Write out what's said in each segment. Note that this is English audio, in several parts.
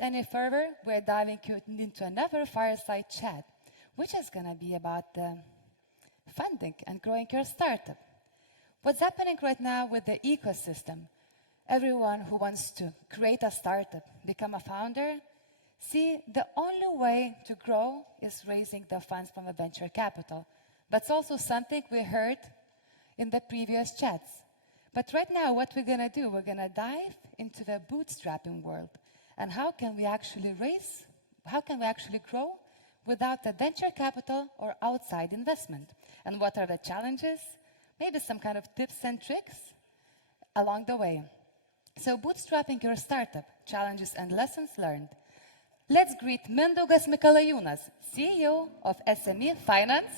any further, we're diving into another fireside chat, which is going to be about funding and growing your startup. What's happening right now with the ecosystem? Everyone who wants to create a startup, become a founder, see, the only way to grow is raising the funds from a venture capital. That's also something we heard in the previous chats. But right now, what we're going to do, we're going to dive into the bootstrapping world. And how can we actually grow without the venture capital or outside investment? And what are the challenges? Maybe some kind of tips and tricks along the way. So bootstrapping your startup, challenges and lessons learned. Let's greet Mindaugas Mikalajūnas, CEO of SME Finance.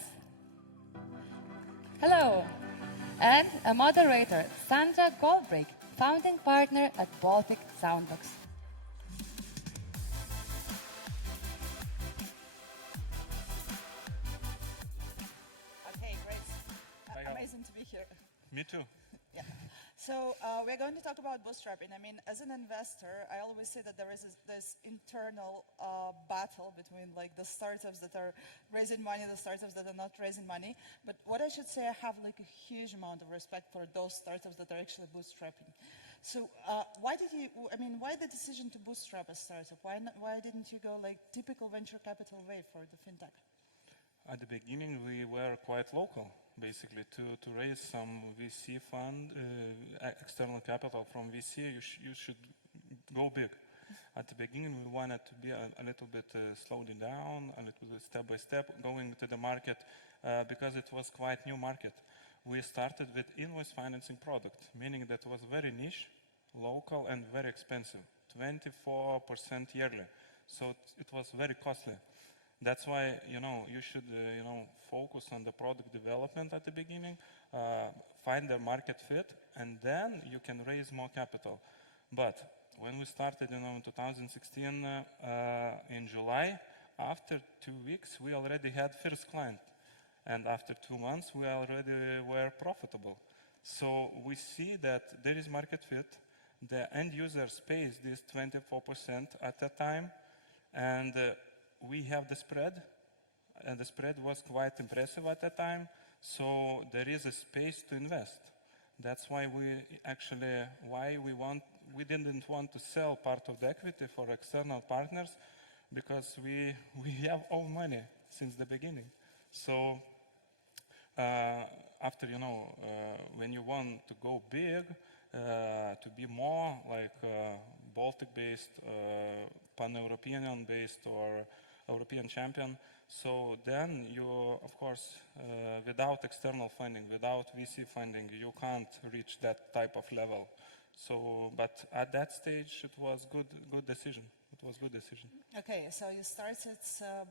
Hello. And a moderator, Sandra Golbreich, founding partner at Baltic Sandbox. Okay, great. Amazing to be here. Me too. Yeah. So we're going to talk about bootstrapping. I mean, as an investor, I always say that there is this internal battle between like the startups that are raising money, the startups that are not raising money. But what I should say, I have like a huge amount of respect for those startups that are actually bootstrapping. So why the decision to bootstrap a startup? Why didn't you go like typical venture capital way for the fintech? At the beginning, we were quite local, basically. To raise some VC fund, external capital from VC, you should go big. At the beginning, we wanted to be a little bit slowly down, a little bit step by step, going to the market because it was quite new market. We started with invoice financing product, meaning that was very niche, local, and very expensive, 24% yearly. So it was very costly. That's why, you should, focus on the product development at the beginning, find the market fit, and then you can raise more capital. But when we started, in 2016, in July, after 2 weeks, we already had first client. And after 2 months, we already were profitable. So we see that there is market fit. The end users pays this 24% at that time. And we have the spread, and the spread was quite impressive at that time, so there is a space to invest. That's why we didn't want to sell part of the equity for external partners, because we have own money since the beginning. So after, when you want to go big, to be more like Baltic-based, Pan-European-based, or European champion. So then you, of course, without external funding, without VC funding, you can't reach that type of level. So, but at that stage, it was good decision. It was good decision. Okay, so you started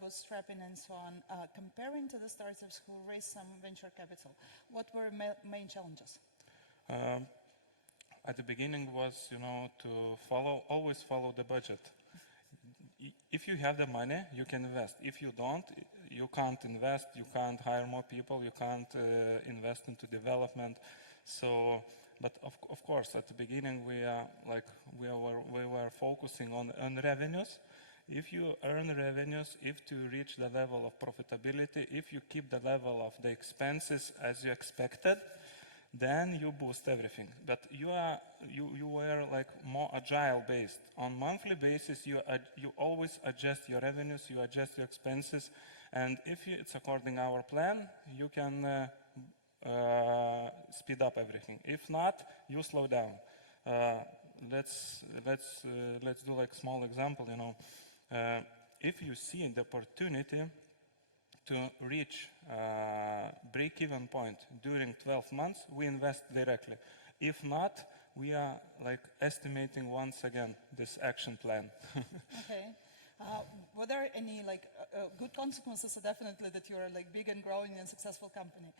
bootstrapping and so on. Comparing to the startups who raised some venture capital, what were main challenges? At the beginning was, to always follow the budget. If you have the money, you can invest. If you don't, you can't invest, you can't hire more people, you can't invest into development. So, but of course, at the beginning, we were focusing on revenues. If you earn revenues, if you reach the level of profitability, if you keep the level of the expenses as you expected, then you boost everything. But you were like more agile based. On monthly basis, you always adjust your revenues, you adjust your expenses, and if it's according to our plan, you can speed up everything. If not, you slow down. Let's do like small example. If you see the opportunity to reach break-even point during 12 months, we invest directly. If not, we are like estimating once again this action plan. Okay. Were there any like good consequences? So definitely that you are like big and growing and successful company.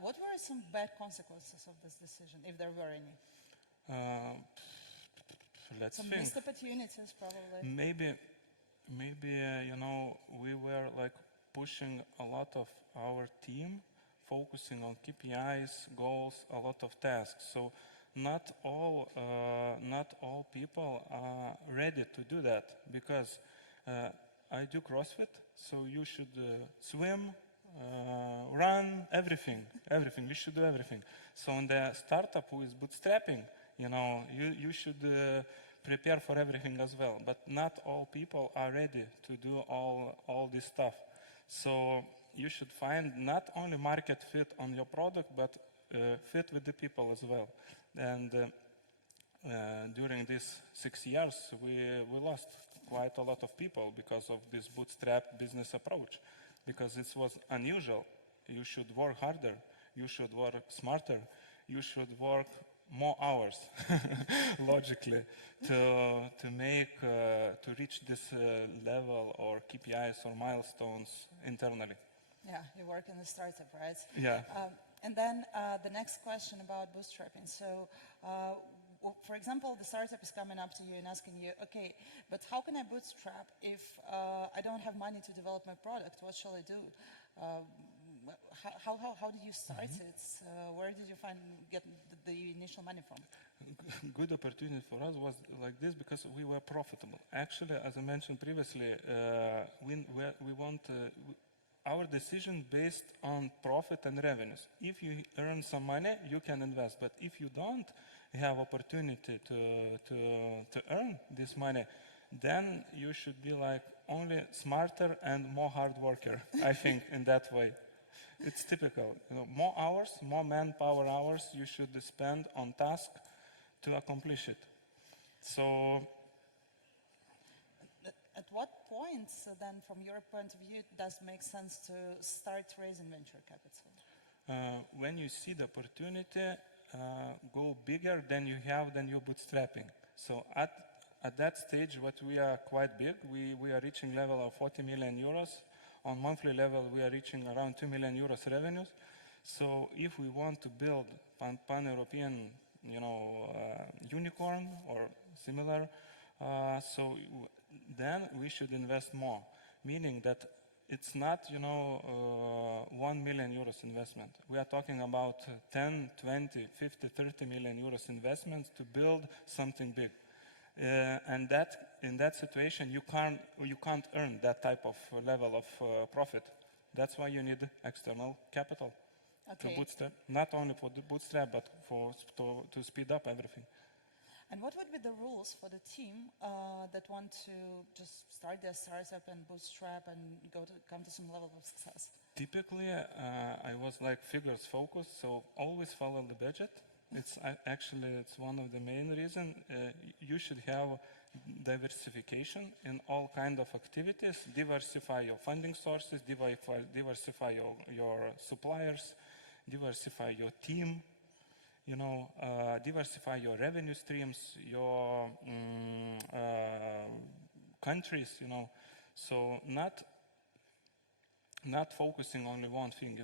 What were some bad consequences of this decision, if there were any? Let's some think. missed opportunities, probably. Maybe we were like pushing a lot of our team, focusing on KPIs, goals, a lot of tasks. So not all people are ready to do that, because I do CrossFit, so you should swim, run, everything. You should do everything. So in the startup who is bootstrapping, you should prepare for everything as well. But not all people are ready to do all this stuff. So you should find not only market fit on your product, but fit with the people as well. And during these 6 years, we lost quite a lot of people because of this bootstrap business approach, because it was unusual. You should work harder, you should work smarter, you should work more hours, logically, to reach this level or KPIs or milestones internally. Yeah, you work in a startup, right? Yeah. And then the next question about bootstrapping. So, for example, the startup is coming up to you and asking you, okay, but how can I bootstrap if I don't have money to develop my product? What shall I do? How did you start it? Where did you get the initial money from? Good opportunity for us was like this because we were profitable. Actually, as I mentioned previously, we want our decision based on profit and revenues. If you earn some money, you can invest. But if you don't have opportunity to earn this money, then you should be like only smarter and more hard worker, I think, in that way. It's typical. More hours, more manpower hours you should spend on task to accomplish it. So at what point, then, from your point of view, does it make sense to start raising venture capital? When you see the opportunity, go bigger than you have, then you're bootstrapping. So at that stage, what we are quite big. We are reaching level of 40 million euros. On monthly level, we are reaching around 2 million euros revenues. So if we want to build pan-European, unicorn or similar, then we should invest more. Meaning that it's not, 1 million euros investment. We are talking about 10, 20, 50, 30 million euros investments to build something big. And that in that situation, you can't earn that type of level of profit. That's why you need external capital to bootstrap. Not only for the bootstrap, but to speed up everything. And what would be the rules for the team that want to just start their startup and bootstrap and come to some level of success? Typically, I was like figures focused, so always follow the budget. It's one of the main reasons. You should have diversification in all kind of activities. Diversify your funding sources, diversify your suppliers, diversify your team. Diversify your revenue streams, your countries. So not focusing only one thing.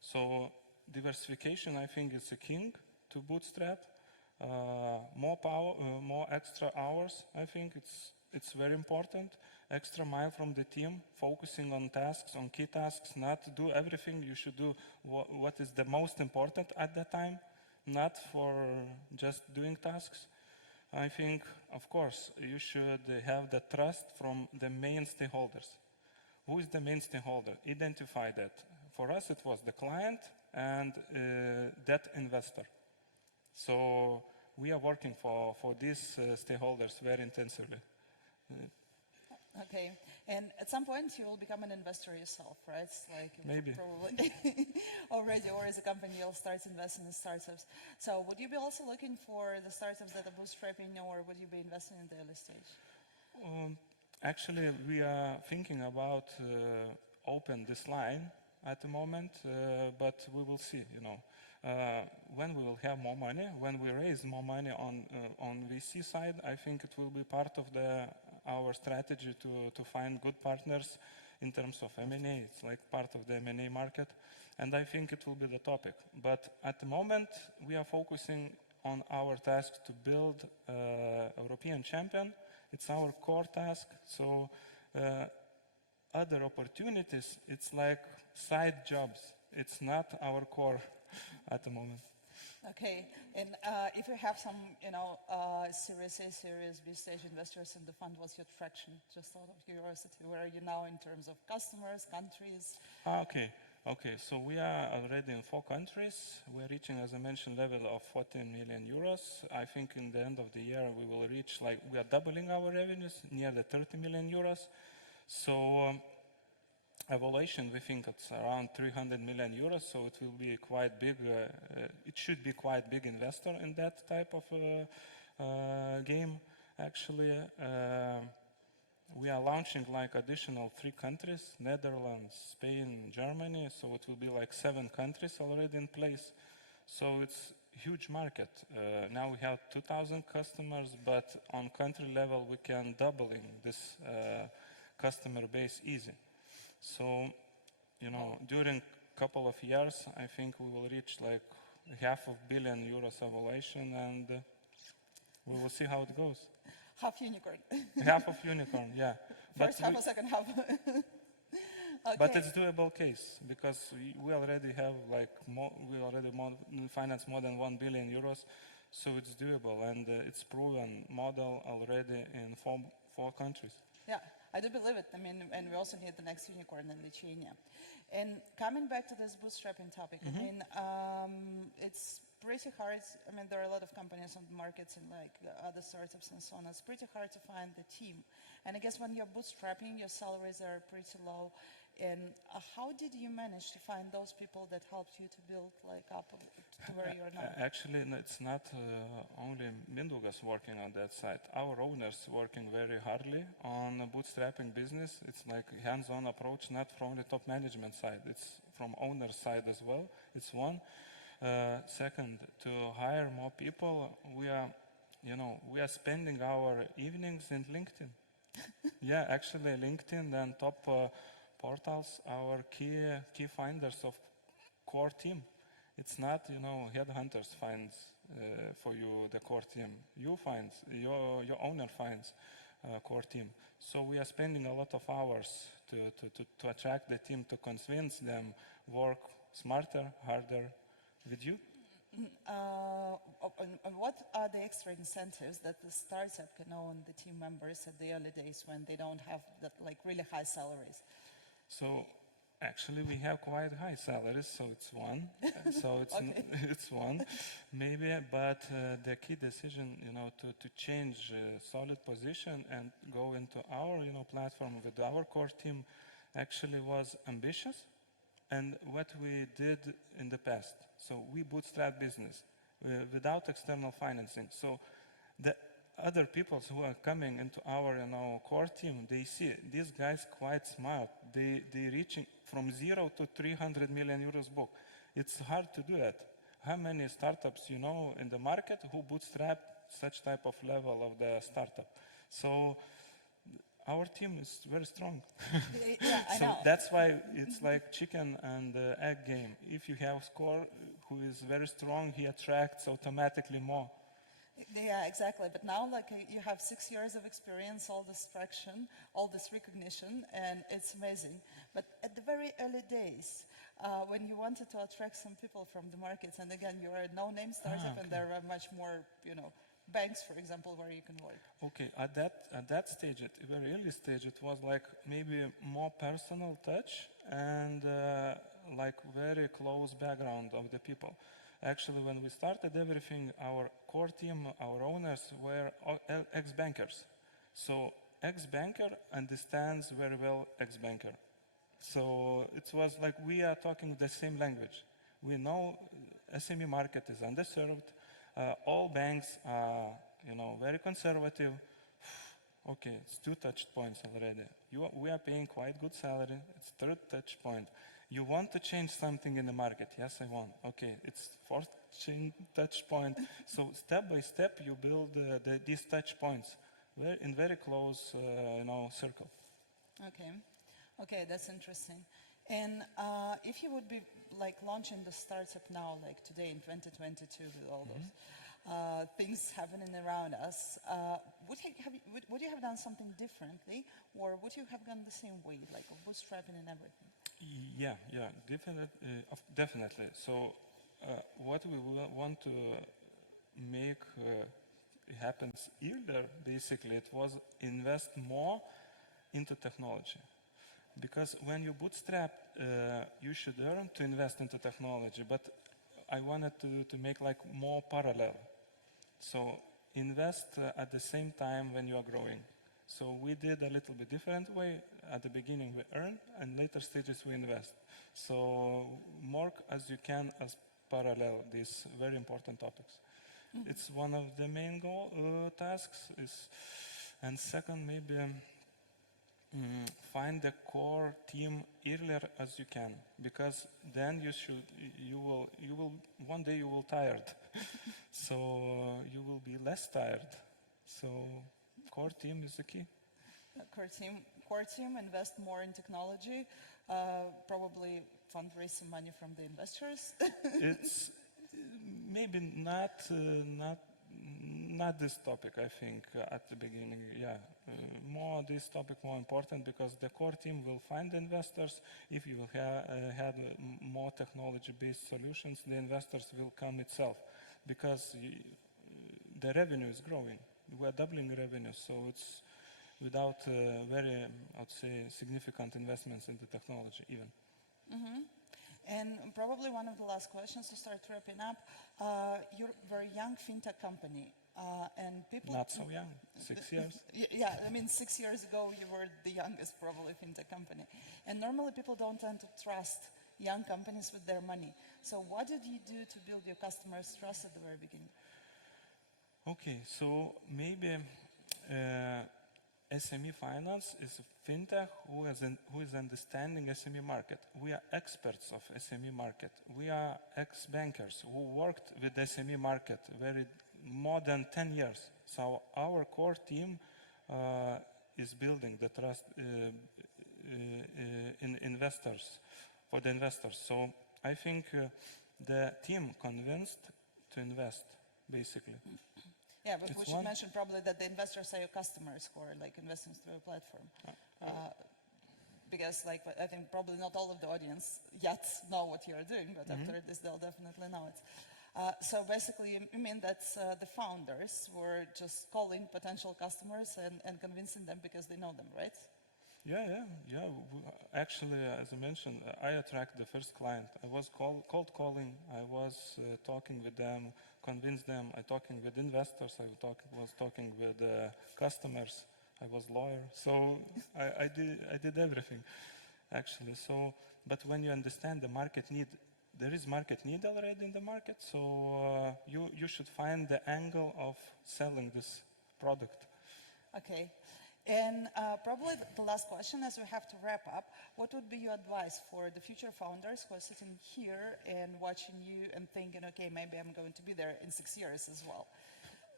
So diversification, I think, is a king to bootstrap. More power, more extra hours. I think it's very important. Extra mile from the team, focusing on tasks, on key tasks. Not do everything. You should do what is the most important at that time. Not for just doing tasks. I think, of course, you should have the trust from the main stakeholders. Who is the main stakeholder? Identify that. For us, it was the client and that investor. So we are working for these stakeholders very intensively. Okay, and at some point you will become an investor yourself, right? It's like maybe probably already, or as a company you'll start investing in startups. So would you be also looking for the startups that are bootstrapping, or would you be investing in the early stage? Actually, we are thinking about open this line at the moment, but we will see. When we will have more money, when we raise more money on VC side, I think it will be part of our strategy to find good partners in terms of M&A. It's like part of the M&A market, and I think it will be the topic. But at the moment, we are focusing on our task to build a European champion. It's our core task. So other opportunities, it's like side jobs. It's not our core at the moment. Okay, and if you have some, Series A, Series B stage investors in the fund, what's your traction? Just out of curiosity, where are you now in terms of customers, countries? Okay, so we are already in 4 countries. We're reaching, as I mentioned, level of 14 million euros. I think in the end of the year we will reach, we are doubling our revenues, near the 30 million euros. So evaluation, we think it's around 300 million euros, so it will be quite big. It should be quite big investor in that type of game, actually. We are launching additional 3 countries, Netherlands, Spain, Germany, so it will be 7 countries already in place. So it's huge market. Now we have 2,000 customers, but on country level we can doubling this customer base easy. So, during couple of years, I think we will reach €500 million evaluation, and we will see how it goes. Half unicorn. Half of unicorn, yeah. First half or second half. Okay. But it's doable case because we already have finance more than 1 billion euros, so it's doable, and it's proven model already in 4 countries. Yeah, I do believe it. I mean, and we also need the next unicorn in Lithuania. And coming back to this bootstrapping topic, I mean, it's pretty hard. I mean, there are a lot of companies on the markets and other startups and so on. It's pretty hard to find the team. And I guess when you're bootstrapping, your salaries are pretty low. And how did you manage to find those people that helped you to build up to where you are now? Actually, it's not only Mindaugas working on that side. Our owners working very hardly on a bootstrapping business. It's hands-on approach, not from the top management side. It's from owner side as well. It's one. Second, to hire more people, we are spending our evenings in LinkedIn. Yeah, actually LinkedIn and top portals, our key finders of core team. It's not, headhunters finds for you the core team. You find, your owner finds core team. So we are spending a lot of hours to attract the team, to convince them work smarter, harder with you. And what are the extra incentives that the startup can own the team members at the early days when they don't have that really high salaries? So actually we have quite high salaries, so it's one. So it's Okay. it's one, maybe. But the key decision, to change solid position and go into our, platform with our core team, actually was ambitious. And what we did in the past, so we bootstrap business without external financing. So the other people who are coming into our core team, they see these guys quite smart. They reaching from 0 to 300 million euros book. It's hard to do that. How many startups in the market who bootstrap such type of level of the startup? So our team is very strong. Yeah, I So know. that's why it's like chicken and egg game. If you have score who is very strong, he attracts automatically more. Yeah, exactly. But now, you have 6 years of experience, all this traction, all this recognition, and it's amazing. But at the very early days, when you wanted to attract some people from the markets, and again, you are a no-name startup, and there are much more, banks, for example, where you can work. Okay, at that stage, at a very early stage, it was maybe more personal touch and very close background of the people. Actually, when we started everything, our core team, our owners were ex-bankers. So ex-banker understands very well ex-banker. So it was we are talking the same language. We know SME market is underserved. All banks are, very conservative. Okay, it's 2 touch points already. We are paying quite good salary. It's 3rd touch point. You want to change something in the market? Yes, I want. Okay, it's 4th touch point. So step by step, you build these touch points in very close, circle. Okay, that's interesting. And if you would be launching the startup now, today in 2022, with all those things happening around us, would you have done something differently, or would you have gone the same way, bootstrapping and everything? Yeah, definitely. So what we want to make happens earlier, basically, it was invest more into technology. Because when you bootstrap, you should learn to invest into technology, but I wanted to make like more parallel. So invest at the same time when you are growing. So we did a little bit different way. At the beginning we earn, and later stages we invest. So work as you can as parallel these very important topics. It's one of the main tasks. And second, maybe find the core team earlier as you can, because then one day you will tired. So you will be less tired. So core team is the key. Core team, invest more in technology, probably fundraise some money from the investors. It's maybe not this topic, I think, at the beginning. Yeah, more this topic more important, because the core team will find investors. If you will have more technology-based solutions, the investors will come itself, because the revenue is growing. We are doubling revenue, so it's without very, I would say, significant investments into technology even. And probably one of the last questions to start wrapping up. You're a very young fintech company, and people... Not so young, 6 years. Yeah, I mean, 6 years ago you were the youngest probably fintech company. And normally people don't tend to trust young companies with their money. So what did you do to build your customers' trust at the very beginning? Okay, so maybe SME Finance is a fintech who is understanding SME market. We are experts of SME market. We are ex-bankers who worked with SME market more than 10 years. So our core team is building the trust in investors, for the investors. So I think the team convinced to invest, basically. Yeah, but we should mention probably that the investors are your customers who are like investing through a platform. Because like, I think probably not all of the audience yet know what you are doing, but after this they'll definitely know it. So basically you mean that the founders were just calling potential customers and convincing them because they know them, right? Yeah. Actually, as I mentioned, I attract the first client. I was cold calling. I was talking with them, convinced them. I talking with investors. I was talking with customers. I was lawyer. So I did everything, actually. So, but when you understand the market need, there is market need already in the market. So you should find the angle of selling this product. Okay. And probably the last question, as we have to wrap up, what would be your advice for the future founders who are sitting here and watching you and thinking, okay, maybe I'm going to be there in 6 years as well?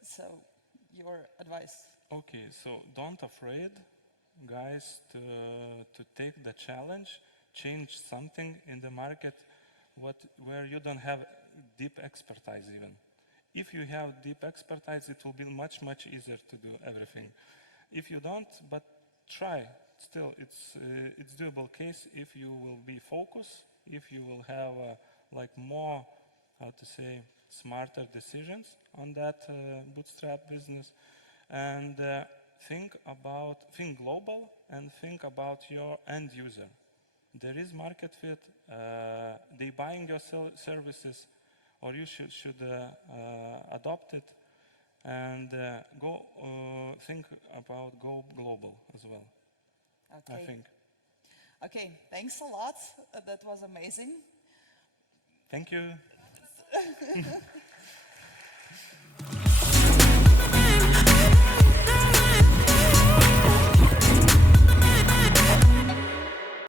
So your advice. Okay, so don't afraid, guys, to take the challenge, change something in the market where you don't have deep expertise even. If you have deep expertise, it will be much easier to do everything. If you don't, but try. Still, it's doable case if you will be focused, if you will have like more, how to say, smarter decisions on that bootstrap business, and think global and think about your end user. There is market fit. They buying your services, or you should adopt it. And think about go global as well. Okay. I think. Okay, thanks a lot. That was amazing. Thank you.